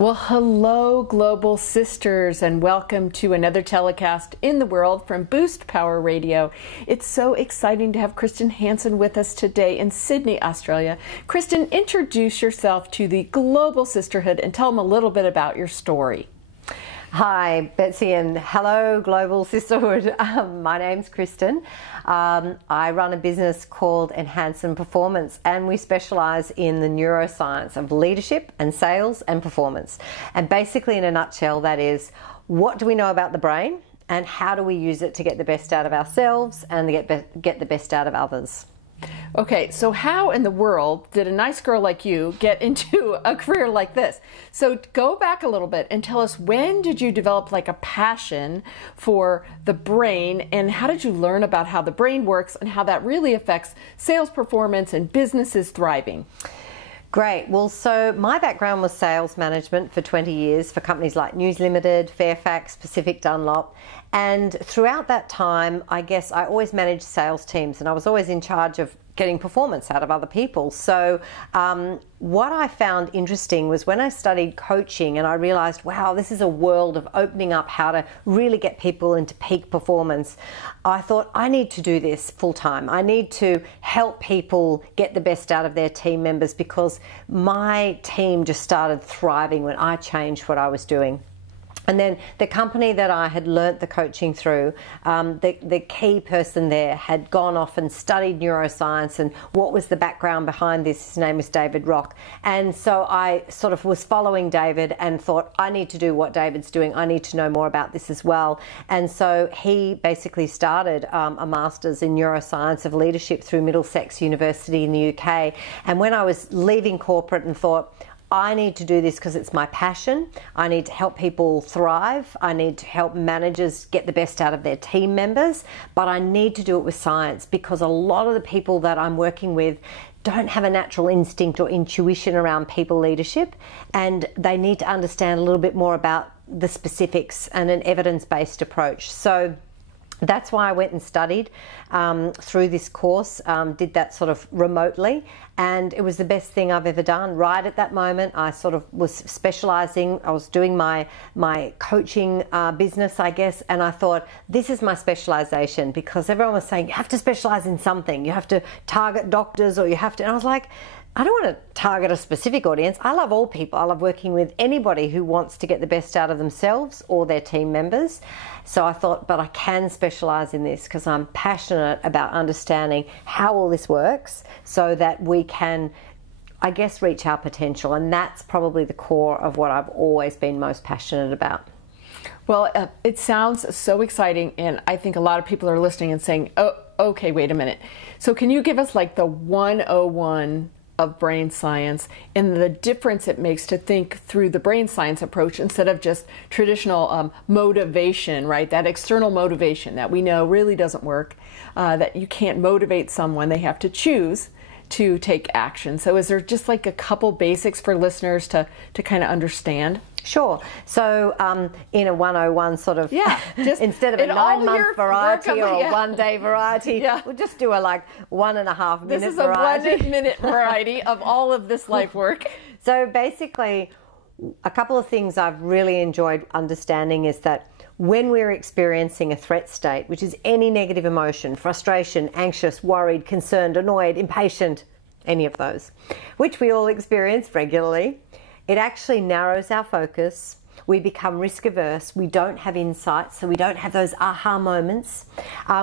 Well, hello, Global Sisters, and welcome to another telecast in the world from Boost Power Radio. It's so exciting to have Kristen Hanson with us today in Sydney, Australia. Kristen, introduce yourself to the Global Sisterhood and tell them a little bit about your story. Hi, Betsy, and hello, Global Sisterhood. My name's Kristen. I run a business called Hanson Performance, and we specialise in the neuroscience of leadership and sales and performance. And basically, in a nutshell, that is, what do we know about the brain and how do we use it to get the best out of ourselves and get the best out of others? Okay, so how in the world did a nice girl like you get into a career like this? So go back a little bit and tell us, when did you develop like a passion for the brain, and how did you learn about how the brain works and how that really affects sales performance and businesses thriving? Great. Well, so my background was sales management for 20 years for companies like News Limited, Fairfax, Pacific Dunlop. And throughout that time, I guess I always managed sales teams, and I was always in charge of getting performance out of other people. So what I found interesting was when I studied coaching and I realized, wow, this is a world of opening up how to really get people into peak performance. I thought, I need to do this full time. I need to help people get the best out of their team members, because my team just started thriving when I changed what I was doing. And then the company that I had learnt the coaching through, the key person there had gone off and studied neuroscience and what was the background behind this. His name is David Rock. And so I sort of was following David and thought, I need to do what David's doing. I need to know more about this as well. And so he basically started a master's in neuroscience of leadership through Middlesex University in the UK. And when I was leaving corporate and thought, I need to do this because it's my passion. I need to help people thrive. I need to help managers get the best out of their team members, but I need to do it with science, because a lot of the people that I'm working with don't have a natural instinct or intuition around people leadership, and they need to understand a little bit more about the specifics and an evidence-based approach. So that's why I went and studied through this course, did that sort of remotely, and it was the best thing I've ever done. Right at that moment, I sort of was specialising. I was doing my coaching business, I guess, and I thought, this is my specialisation, because everyone was saying, you have to specialise in something. You have to target doctors, or you have to, and I was like, I don't want to target a specific audience. I love all people. I love working with anybody who wants to get the best out of themselves or their team members. So I thought, but I can specialise in this because I'm passionate about understanding how all this works so that we can, I guess, reach our potential. And that's probably the core of what I've always been most passionate about. Well, it sounds so exciting, and I think a lot of people are listening and saying, oh, okay, wait a minute. So can you give us like the 101 of brain science and the difference it makes to think through the brain science approach instead of just traditional motivation, right? That external motivation that we know really doesn't work, that you can't motivate someone. They have to choose to take action. So is there just like a couple basics for listeners to kind of understand? Sure. So in a 101 sort of, just instead of a 9-month variety or a 1-day variety, we'll just do a like 1.5 minute variety. This is a 1 minute variety of all of this life work. So basically, a couple of things I've really enjoyed understanding is that when we're experiencing a threat state, which is any negative emotion, frustration, anxious, worried, concerned, annoyed, impatient, any of those, which we all experience regularly, it actually narrows our focus. We become risk averse. We don't have insights, so we don't have those aha moments.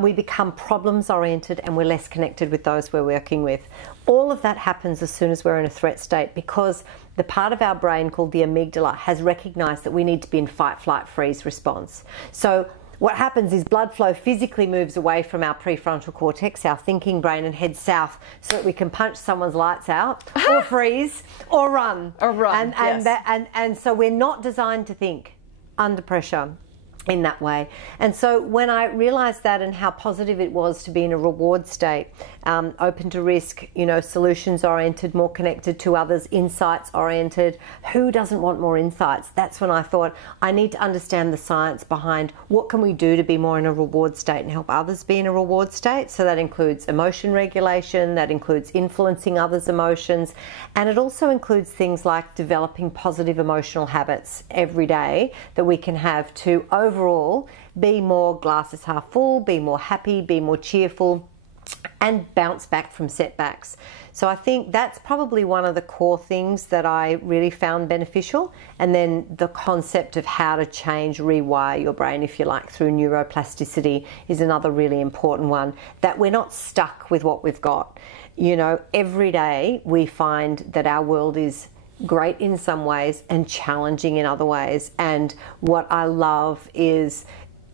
We become problems oriented, and we're less connected with those we're working with. All of that happens as soon as we're in a threat state, because the part of our brain called the amygdala has recognized that we need to be in fight, flight, freeze response. So what happens is blood flow physically moves away from our prefrontal cortex, our thinking brain, and heads south so that we can punch someone's lights out or freeze or run. Or run, and so we're not designed to think under pressure. in that way. And so when I realized that and how positive it was to be in a reward state, open to risk, solutions oriented, more connected to others, insights oriented, who doesn't want more insights? That's when I thought I need to understand the science behind what can we do to be more in a reward state and help others be in a reward state. So that includes emotion regulation, that includes influencing others' emotions, and it also includes things like developing positive emotional habits every day that we can have to overall be more glasses half full, be more happy, be more cheerful, and bounce back from setbacks. So I think that's probably one of the core things that I really found beneficial. And then the concept of how to change, rewire your brain, if you like, through neuroplasticity is another really important one, that we're not stuck with what we've got. Every day we find that our world is great in some ways and challenging in other ways. And what I love is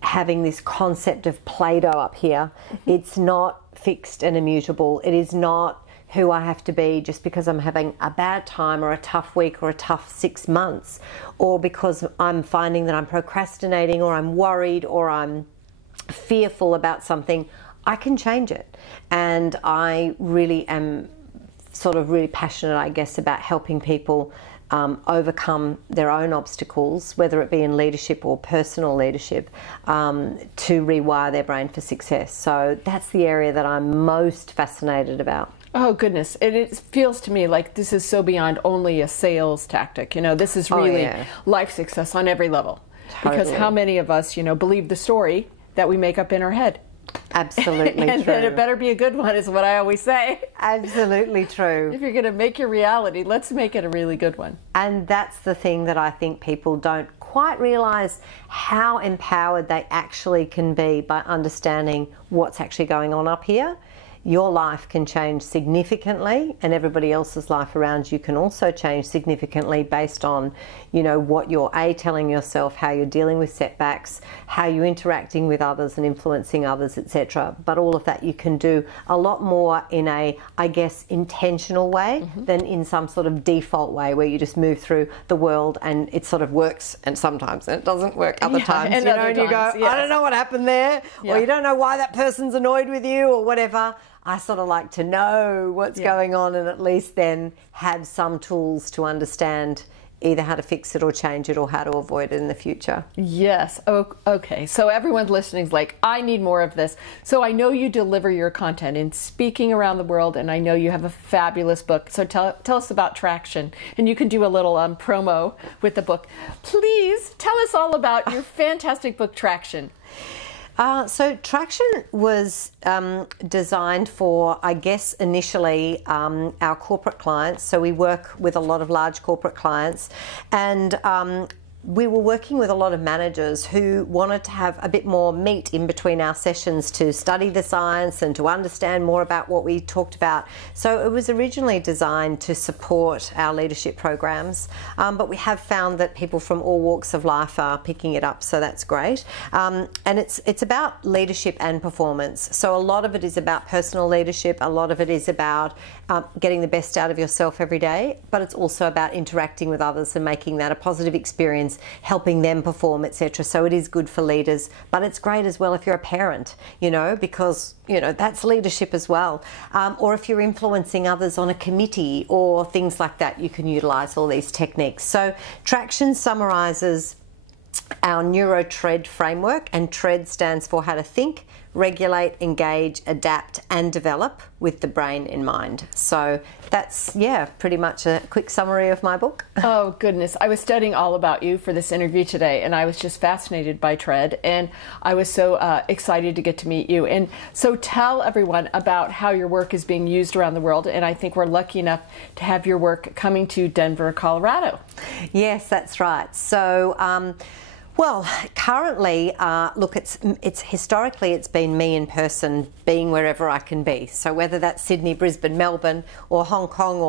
having this concept of Play-Doh up here. It's not fixed and immutable. It is not who I have to be just because I'm having a bad time or a tough week or a tough 6 months, or because I'm finding that I'm procrastinating or I'm worried or I'm fearful about something. I can change it. And I really am sort of really passionate, I guess, about helping people overcome their own obstacles, whether it be in leadership or personal leadership, to rewire their brain for success. So that's the area that I'm most fascinated about. Oh, goodness. It feels to me like this is so beyond only a sales tactic. This is really life success on every level. Totally. Because how many of us, believe the story that we make up in our head? Absolutely and true. then it better be a good one, is what I always say. Absolutely true. If you're going to make your reality, let's make it a really good one. And that's the thing that I think people don't quite realize, how empowered they actually can be by understanding what's actually going on up here. Your life can change significantly, and everybody else's life around you can also change significantly based on, what you're telling yourself, how you're dealing with setbacks, how you're interacting with others and influencing others, etc. But all of that you can do a lot more in a, I guess, intentional way than in some sort of default way where you just move through the world and it sort of works, and sometimes it doesn't work other times. And you go, I don't know what happened there, or you don't know why that person's annoyed with you or whatever. I sort of like to know what's going on, and at least then have some tools to understand either how to fix it or change it or how to avoid it in the future. Yes. Okay. So everyone listening is like, I need more of this. So I know you deliver your content in speaking around the world, and I know you have a fabulous book. So tell us about Traction, and you can do a little promo with the book. Please tell us all about your fantastic book, Traction. So Traction was designed for, I guess, initially our corporate clients. So we work with a lot of large corporate clients, and we were working with a lot of managers who wanted to have a bit more meat in between our sessions to study the science and to understand more about what we talked about. So it was originally designed to support our leadership programs, but we have found that people from all walks of life are picking it up, so that's great. And it's about leadership and performance. So a lot of it is about personal leadership, a lot of it is about getting the best out of yourself every day, but it's also about interacting with others and making that a positive experience, helping them perform, etc. So it is good for leaders, but it's great as well if you're a parent, because that's leadership as well. Or if you're influencing others on a committee or things like that, you can utilize all these techniques. So Traction summarizes our NeuroTread framework, and TREAD stands for how to think, regulate, engage, adapt, and develop with the brain in mind. So that's, pretty much a quick summary of my book. Oh, goodness. I was studying all about you for this interview today, and I was just fascinated by TREAD, and I was so excited to get to meet you. And so tell everyone about how your work is being used around the world, and I think we're lucky enough to have your work coming to Denver, Colorado. Yes, that's right. So, well, currently, look, it's historically it's been me in person, being wherever I can be. So whether that's Sydney, Brisbane, Melbourne, or Hong Kong,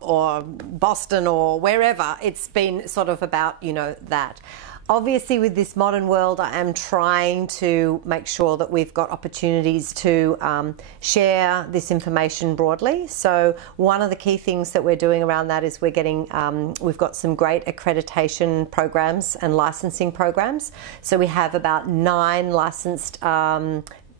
or Boston, or wherever, it's been sort of about that. Obviously, with this modern world, I am trying to make sure that we've got opportunities to share this information broadly. So one of the key things that we're doing around that is we're getting, we've got some great accreditation programs and licensing programs. So we have about 9 licensed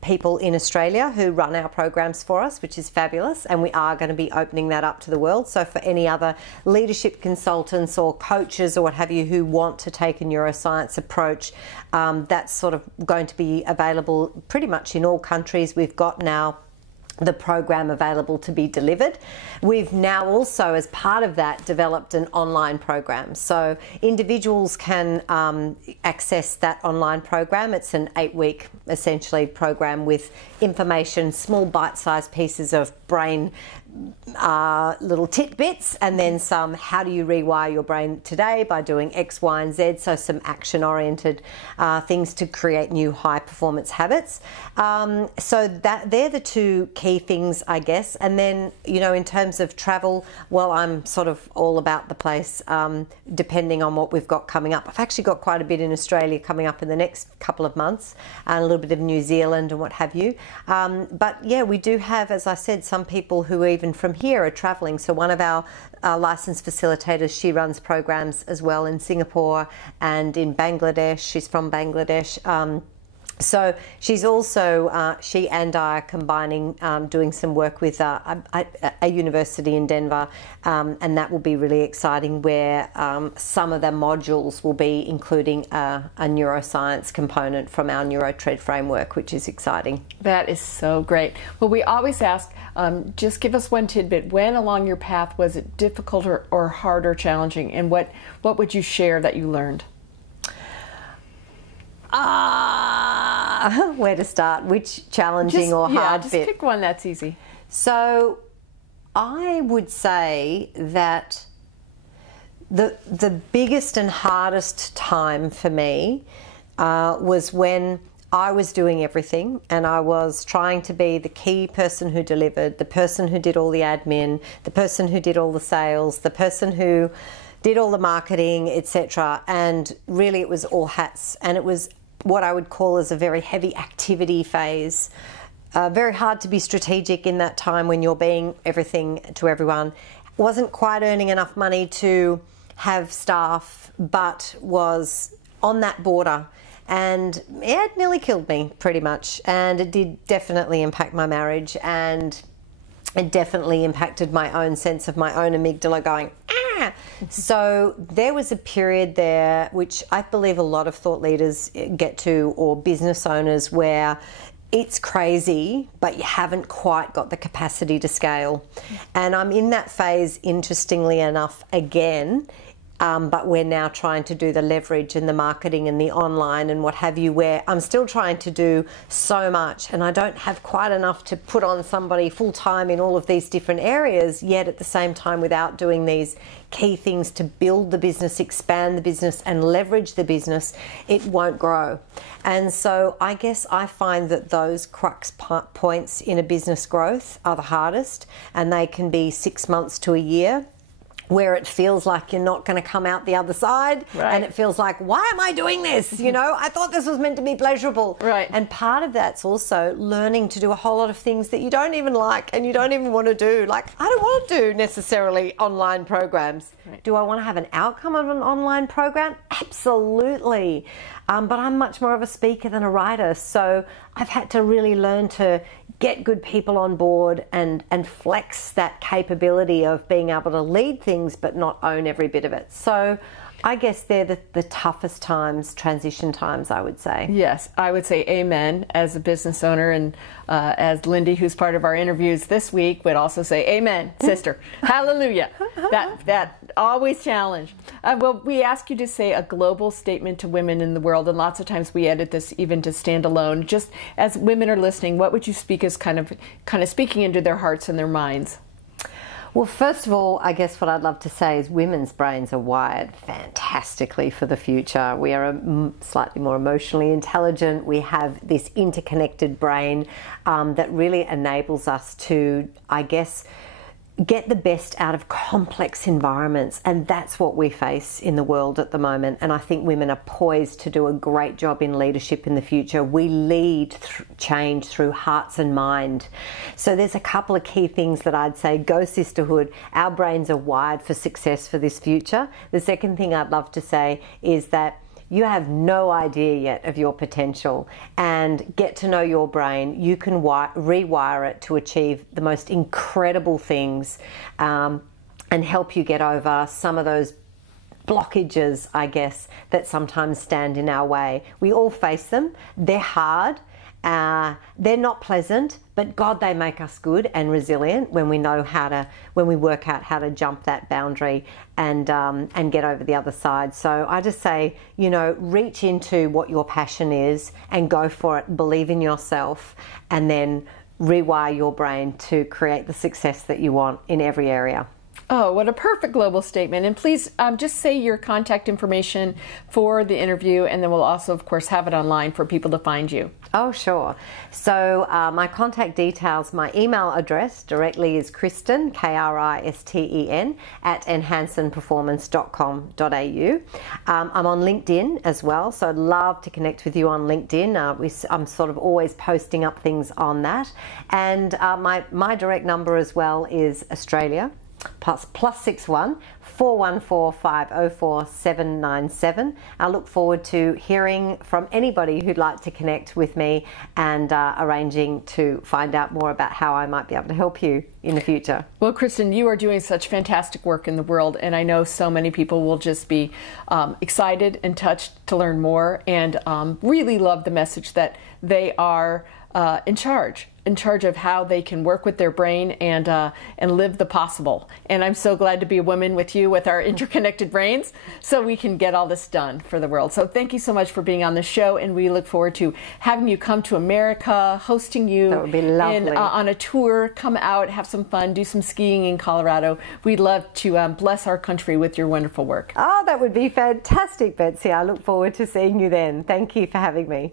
people in Australia who run our programs for us, which is fabulous, and we are going to be opening that up to the world. So for any other leadership consultants or coaches or what have you who want to take a neuroscience approach, that's sort of going to be available pretty much in all countries. We've got now the program available to be delivered. We've now also, as part of that, developed an online program. So individuals can access that online program. It's an 8-week, essentially, program with information, small bite-sized pieces of brain little tidbits, and then some how do you rewire your brain today by doing X, Y, and Z, so some action-oriented things to create new high-performance habits. So that they're the 2 key things, I guess. And then, you know, in terms of travel, well, I'm sort of all about the place, depending on what we've got coming up. I've actually got quite a bit in Australia coming up in the next couple of months, and a little bit of New Zealand and what have you. But yeah, we do have, as I said, some people who even from here are traveling. So one of our licensed facilitators, she runs programs as well in Singapore and in Bangladesh. She's from Bangladesh. So she's also, she and I are combining, doing some work with a university in Denver, and that will be really exciting, where some of the modules will be including a neuroscience component from our NeuroTread framework, which is exciting. That is so great. Well, we always ask, just give us one tidbit. When along your path was it difficult or hard or challenging, and what would you share that you learned? Where to start? Which challenging or hard just bit? Pick one that's easy. So I would say that the biggest and hardest time for me was when I was doing everything and I was trying to be the key person who delivered, the person who did all the admin, the person who did all the sales, the person who did all the marketing, etc. And really it was all hats, and it was what I would call as a very heavy activity phase. Very hard to be strategic in that time when you're being everything to everyone. Wasn't quite earning enough money to have staff, but was on that border. And yeah, it nearly killed me pretty much. And it did definitely impact my marriage, and it definitely impacted my own sense of my own amygdala going, ah! So there was a period there, which I believe a lot of thought leaders get to, or business owners, where it's crazy, but you haven't quite got the capacity to scale. And I'm in that phase, interestingly enough, again. But we're now trying to do the leverage and the marketing and the online and what have you, where I'm still trying to do so much and I don't have quite enough to put on somebody full time in all of these different areas, yet at the same time without doing these key things to build the business, expand the business and leverage the business, it won't grow. And so I guess I find that those crux points in a business growth are the hardest, and they can be 6 months to a year, where it feels like you're not going to come out the other side, right. And it feels like, why am I doing this? You know, I thought this was meant to be pleasurable. Right. And part of that's also learning to do a whole lot of things that you don't even like and you don't even want to do. Like, I don't want to do necessarily online programs. Right. Do I want to have an outcome of an online program? Absolutely. But I'm much more of a speaker than a writer. So I've had to really learn to get good people on board and flex that capability of being able to lead things but not own every bit of it. So I guess they're the toughest times, transition times, I would say. Yes, I would say amen as a business owner, and as Lindy, who's part of our interviews this week, would also say amen, sister. Hallelujah. That always challenge. Well, we ask you to say a global statement to women in the world, and lots of times we edit this even to stand alone. Just as women are listening, what would you speak as kind of speaking into their hearts and their minds? Well, first of all, I guess what I'd love to say is women's brains are wired fantastically for the future. We are slightly more emotionally intelligent. We have this interconnected brain that really enables us to, I guess, get the best out of complex environments, and that's what we face in the world at the moment. And I think women are poised to do a great job in leadership in the future. We lead change through hearts and mind. So there's a couple of key things that I'd say. Go sisterhood. Our brains are wired for success for this future. The second thing I'd love to say is that you have no idea yet of your potential, and get to know your brain. You can rewire it to achieve the most incredible things, and help you get over some of those blockages, I guess, that sometimes stand in our way. We all face them. They're hard. They're not pleasant, but God, they make us good and resilient when we know when we work out how to jump that boundary and get over the other side. So I just say, reach into what your passion is and go for it. Believe in yourself, and then rewire your brain to create the success that you want in every area. Oh, what a perfect global statement. And please just say your contact information for the interview, and then we'll also, of course, have it online for people to find you. Oh, sure. So my contact details, my email address directly is Kristen, Kristen, at enhansonperformance.com.au. I'm on LinkedIn as well, so I'd love to connect with you on LinkedIn. I'm sort of always posting up things on that. And my direct number as well is Australia. +61 414 504 797. I look forward to hearing from anybody who'd like to connect with me and arranging to find out more about how I might be able to help you in the future. Well, Kristen, you are doing such fantastic work in the world, and I know so many people will just be excited and touched to learn more, and really love the message that they are in charge of how they can work with their brain and live the possible. And I'm so glad to be a woman with you, with our interconnected brains, so we can get all this done for the world. So thank you so much for being on the show, and we look forward to having you come to America, hosting you. That would be lovely. On a tour. Come out, have some fun, do some skiing in Colorado. We'd love to bless our country with your wonderful work. Oh, that would be fantastic, Betsy. I look forward to seeing you then. Thank you for having me.